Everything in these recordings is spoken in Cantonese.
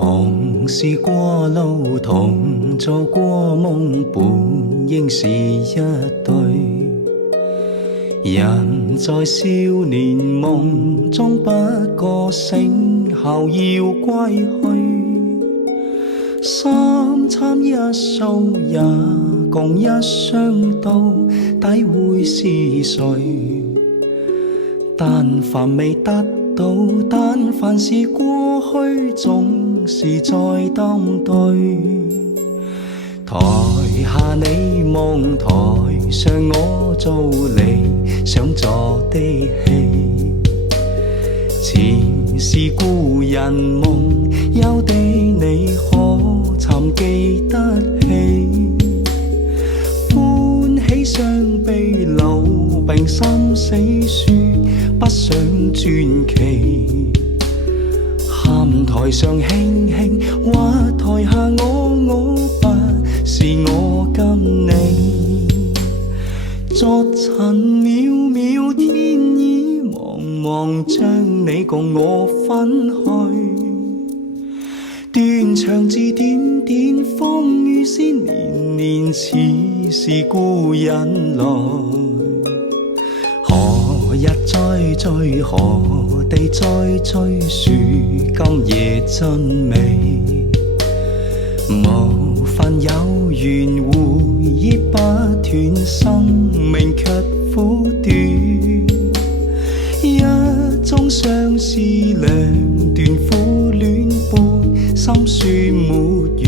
同是過路，同做過夢，本應是一對。人在少年夢中不覺醒後要歸去，三餐一宿也共一雙刀，底會是誰？但凡未得到，但凡是過去，總是在當對。台下你望，台上我做你想做的戲。前是故人夢，有的你可曾記得起？歡喜傷悲老病心死書，不想傳奇。喊台上輕輕，或台下我不是我跟你。昨塵渺渺，天意茫茫，將你共我分去。斷腸字點點，風雨絲年年，似是故人來。何日再聚，何地再追溯，今夜真美。無份有緣，回憶不斷，生命卻苦短。一宗相思，兩段苦戀伴，心酸沒完。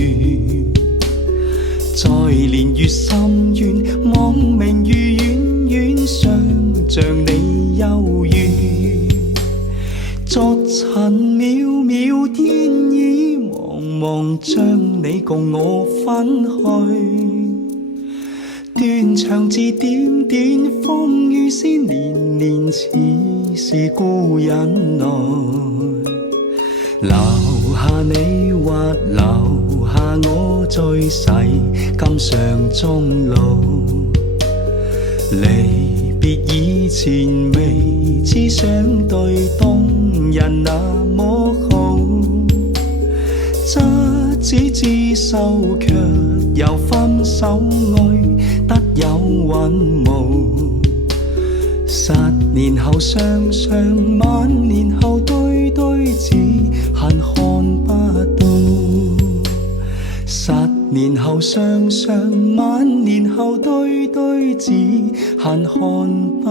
在年月深淵，望明月遠遠，想像你幽怨。昨塵渺渺，天意茫茫，將你共我分去。斷腸字點點，風雨絲年年，似是故人來。留下你或留下我，最細今上終路。離別以前，未知相對動人那麼好。執子之手，卻又分手愛得有韻無。10年後雙雙，晚年後對對，只恨看不到。10年後雙雙，晚年後對對，只恨看不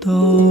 到。